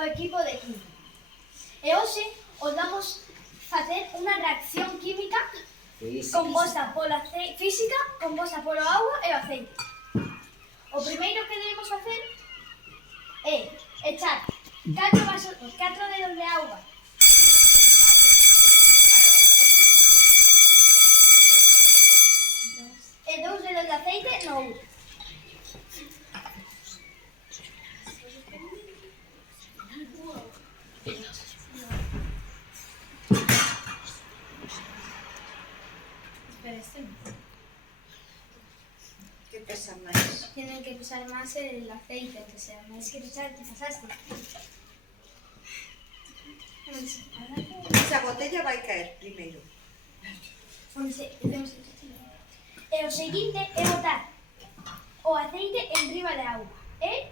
o equipo de química. E hoxe os vamos facer unha reacción química composta pola física, composta polo auga e o aceite. O primeiro que debemos facer é echar 4 dedos de auga e 2 dedos de aceite no outro. Que pesa máis? Tienen que pesar más el aceite, que sea máis que pesar, te pasaste. Esa botella vai caer primeiro. E o seguinte é botar o aceite enriba de auga. E,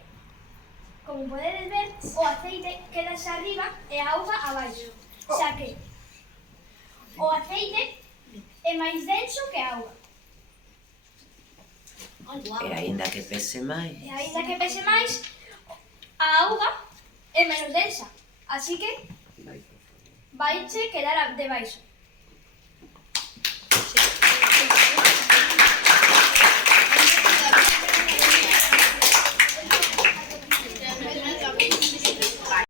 como podedes ver, o aceite queda xa arriba e a auga abaixo. Xa que o aceite é máis denso que a auga. E aínda que pese máis. E aínda que pese máis, a auga é menos densa. Así que vaiche quedar debaixo.